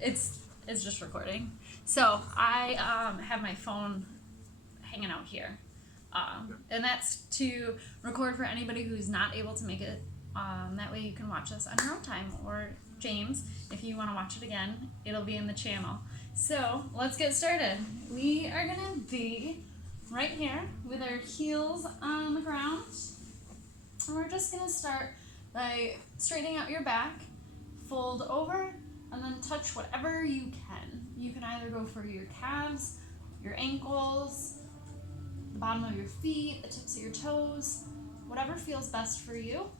It's just recording. So I have my phone hanging out here, and that's to record for anybody who's not able to make it. That way you can watch us on your own time, or James, if you want to watch it again, it'll be in the channel. So let's get started. We are gonna be right here with our heels on the ground, and we're just gonna start by straightening out your back, fold over, and then touch whatever you can. You can either go for your calves, your ankles, the bottom of your feet, the tips of your toes, whatever feels best for you.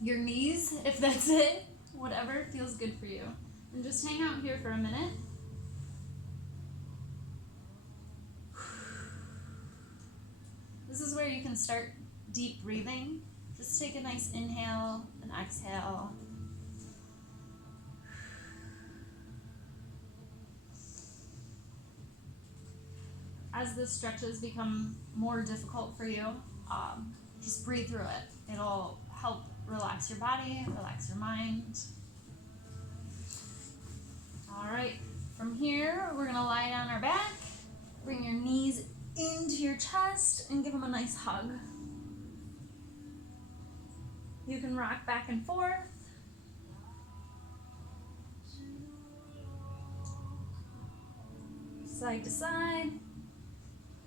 Your knees, if that's it, whatever feels good for you. And just hang out here for a minute. This is where you can start deep breathing. Just take a nice inhale and exhale. As the stretches become more difficult for you, just breathe through it. It'll help relax your body, relax your mind. All right, from here, we're gonna lie down our back, bring your knees into your chest, and give them a nice hug. You can rock back and forth. Side to side.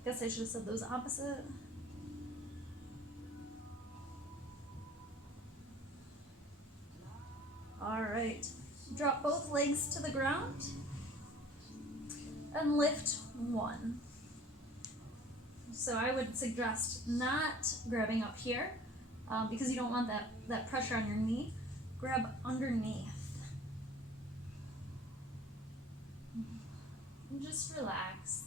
Guess I should have said those opposite. All right, drop both legs to the ground and lift one. So I would suggest not grabbing up here because you don't want that pressure on your knee. Grab underneath. And just relax.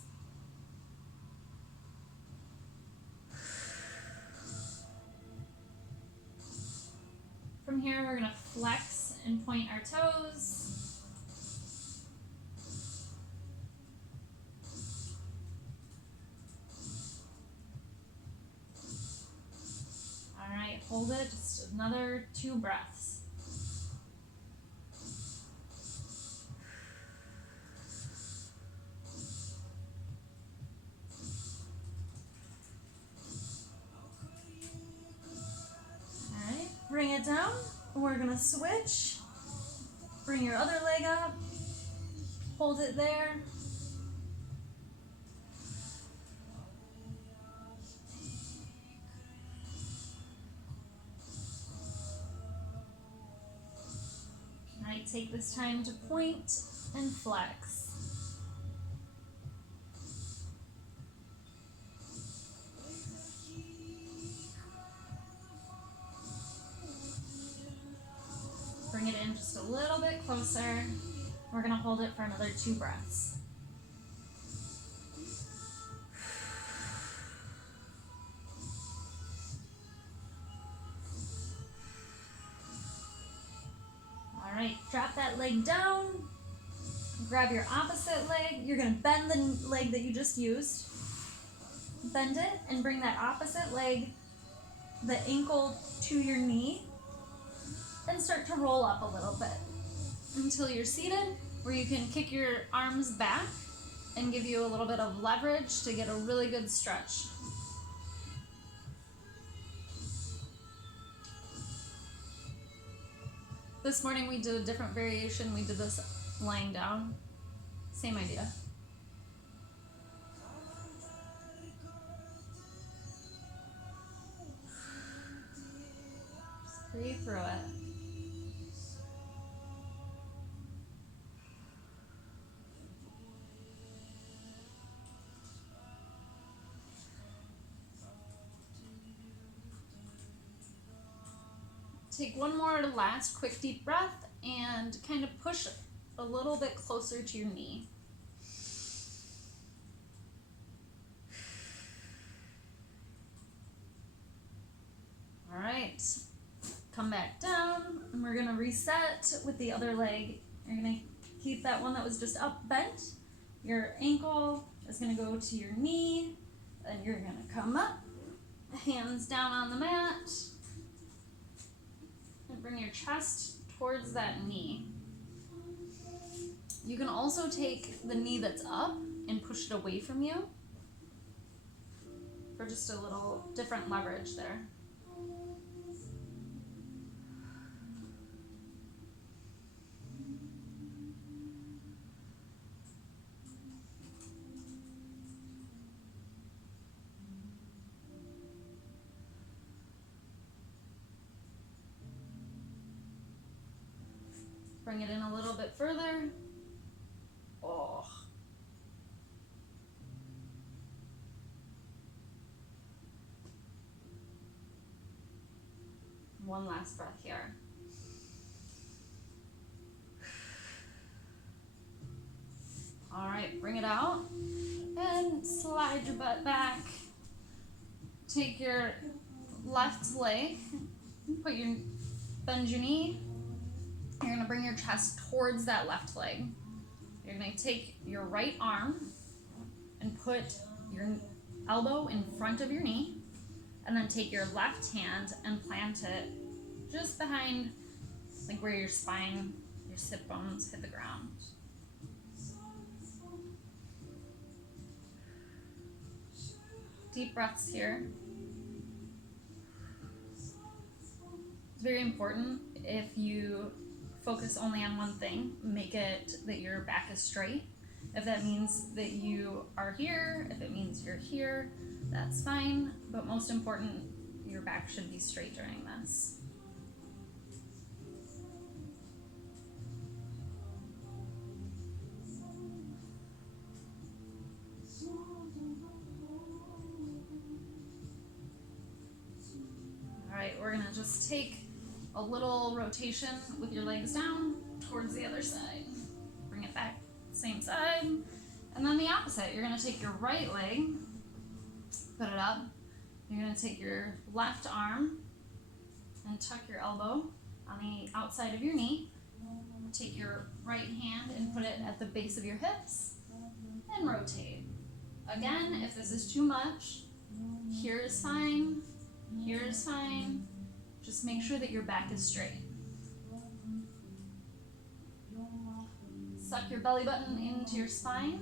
From here, we're gonna flex and point our toes. All right, hold it, just another 2 breaths. Bring it down. We're gonna switch. Bring your other leg up. Hold it there. All right, take this time to point and flex. Bring it in just a little bit closer. We're gonna hold it for another 2 breaths. All right, drop that leg down. Grab your opposite leg. You're gonna bend the leg that you just used. Bend it and bring that opposite leg, the ankle to your knee, and start to roll up a little bit until you're seated, where you can kick your arms back and give you a little bit of leverage to get a really good stretch. This morning we did a different variation. We did this lying down. Same idea. Just breathe through it. Take one more last quick deep breath and kind of push a little bit closer to your knee. All right, come back down, and we're gonna reset with the other leg. You're gonna keep that one that was just up bent. Your ankle is gonna go to your knee, and you're gonna come up, hands down on the mat, and bring your chest towards that knee. You can also take the knee that's up and push it away from you for just a little different leverage there. Bring it in a little bit further. Oh. One last breath here. All right, bring it out and slide your butt back. Take your left leg, bend your knee. You're gonna bring your chest towards that left leg. You're gonna take your right arm and put your elbow in front of your knee, and then take your left hand and plant it just behind, like where your spine, your sit bones hit the ground. Deep breaths here. It's very important if you focus only on one thing, make it that your back is straight. If that means that you are here, if it means you're here, that's fine. But most important, your back should be straight during this. All right, we're gonna just take a little rotation with your legs down towards the other side. Bring it back, same side. And then the opposite. You're gonna take your right leg, put it up. You're gonna take your left arm and tuck your elbow on the outside of your knee. Take your right hand and put it at the base of your hips and rotate. Again, if this is too much, here is fine, here is fine. Just make sure that your back is straight. Suck your belly button into your spine.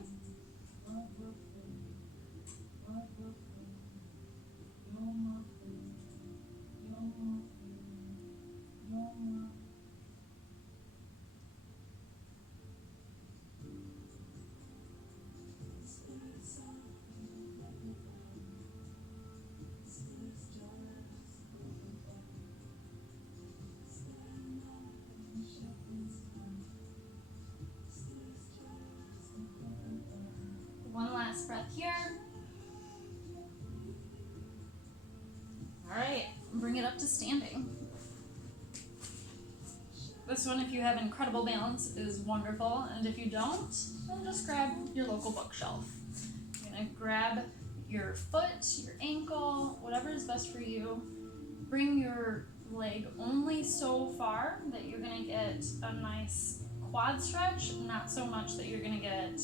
One last breath here. All right, bring it up to standing. This one, if you have incredible balance, is wonderful, and if you don't, then just grab your local bookshelf. You're gonna grab your foot, your ankle, whatever is best for you. Bring your leg only so far that you're gonna get a nice quad stretch, not so much that you're gonna get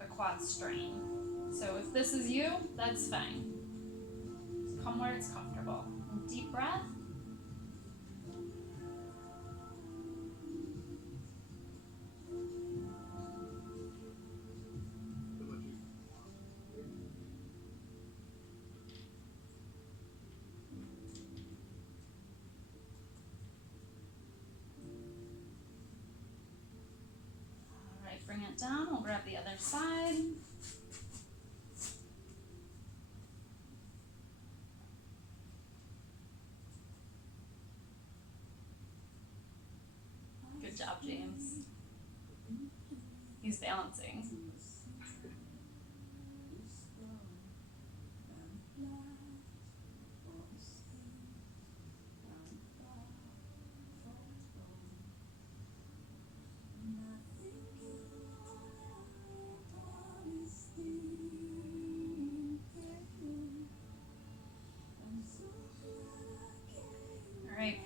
a quad strain. So if this is you, that's fine. Just come where it's comfortable. Deep breath. Bring it down, we'll grab the other side. Good job, James. He's balancing.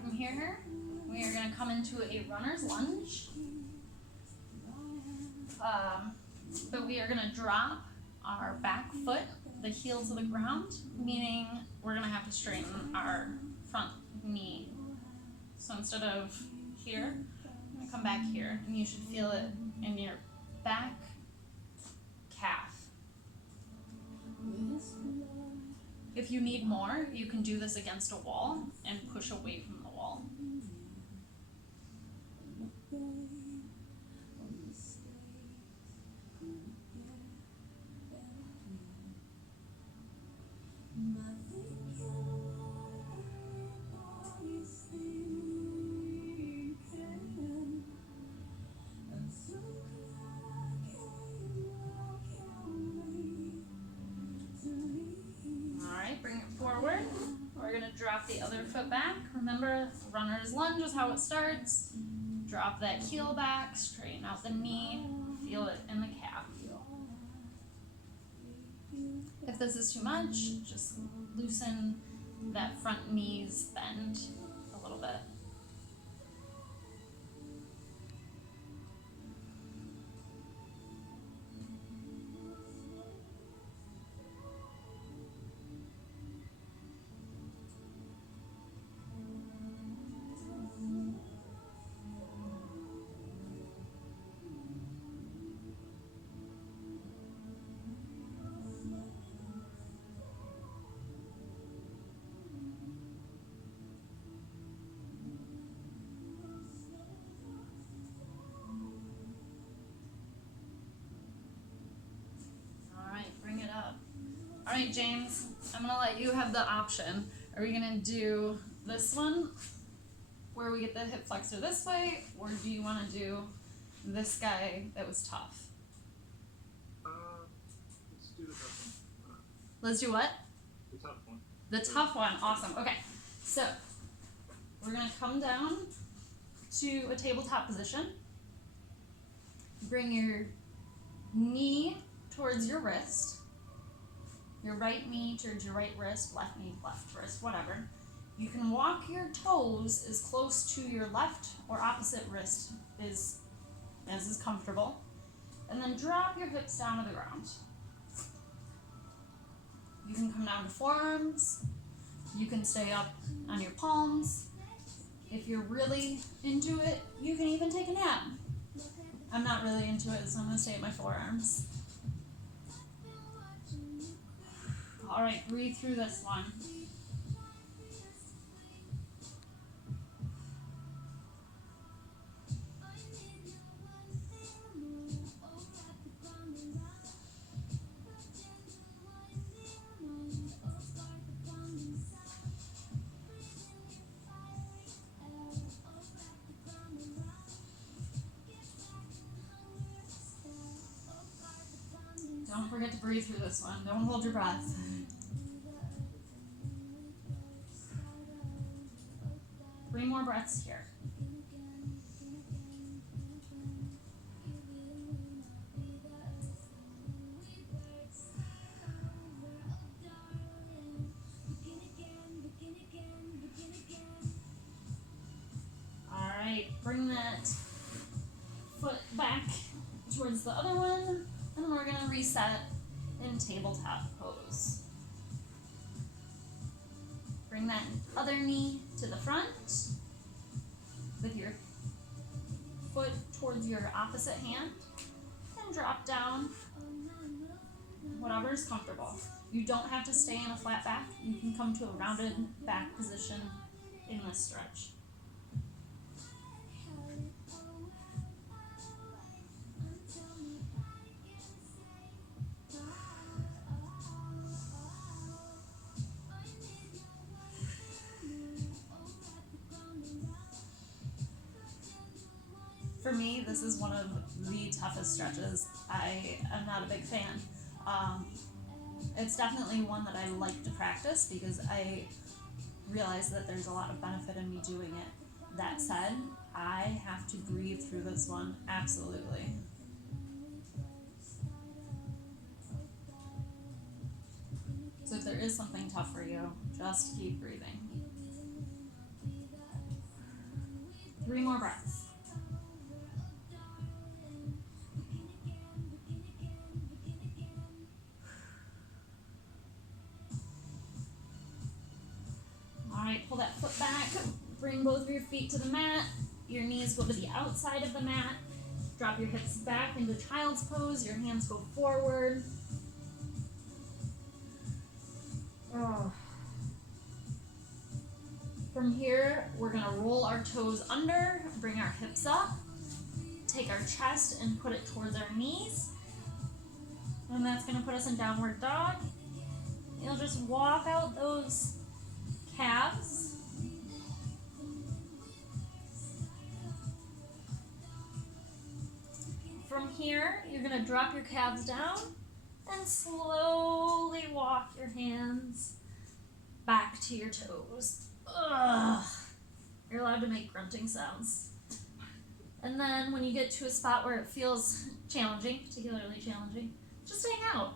From here, we are going to come into a runner's lunge. But we are going to drop our back foot, the heel to the ground, meaning we're going to have to straighten our front knee. So instead of here, I'm going to come back here, and you should feel it in your back calf. If you need more, you can do this against a wall and push away from the wall. Bring it forward. We're going to drop the other foot back. Remember, runner's lunge is how it starts. Drop that heel back, straighten out the knee, feel it in the calf. If this is too much, just loosen that front knee's bend a little bit. All right, James, I'm gonna let you have the option. Are we gonna do this one where we get the hip flexor this way, or do you wanna do this guy that was tough? Let's do the tough one. Let's do what? The tough one. The tough one, awesome. Okay, so we're gonna come down to a tabletop position. Bring your knee towards your wrist. Your right knee towards your right wrist, left knee, left wrist, whatever. You can walk your toes as close to your left or opposite wrist as is comfortable. And then drop your hips down to the ground. You can come down to forearms. You can stay up on your palms. If you're really into it, you can even take a nap. I'm not really into it, so I'm gonna stay at my forearms. All right, breathe through this one. Don't forget to breathe through this one. Don't hold your breath. Three more breaths here. All right, bring that foot back towards the other one, and we're gonna reset in tabletop pose. Bring that other knee to the front with your foot towards your opposite hand and drop down, whatever is comfortable. You don't have to stay in a flat back. You can come to a rounded back position in this stretch. For me, this is one of the toughest stretches. I am not a big fan. It's definitely one that I like to practice because I realize that there's a lot of benefit in me doing it. That said, I have to breathe through this one, absolutely. So if there is something tough for you, just keep breathing. 3 more breaths. All right, pull that foot back, bring both of your feet to the mat, your knees go to the outside of the mat. Drop your hips back into child's pose. Your hands go forward. Oh. From here, we're gonna roll our toes under, bring our hips up, take our chest and put it towards our knees. And that's gonna put us in downward dog. You'll just walk out those calves. From here, you're gonna drop your calves down and slowly walk your hands back to your toes. Ugh. You're allowed to make grunting sounds. And then when you get to a spot where it feels challenging, particularly challenging, just hang out.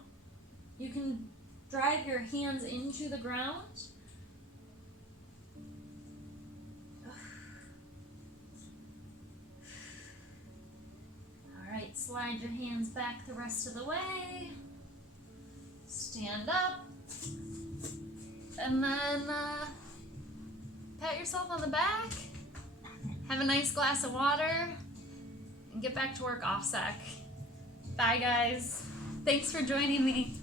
You can drive your hands into the ground. Alright, slide your hands back the rest of the way. Stand up. And then pat yourself on the back. Have a nice glass of water. And get back to work off sec. Bye guys. Thanks for joining me.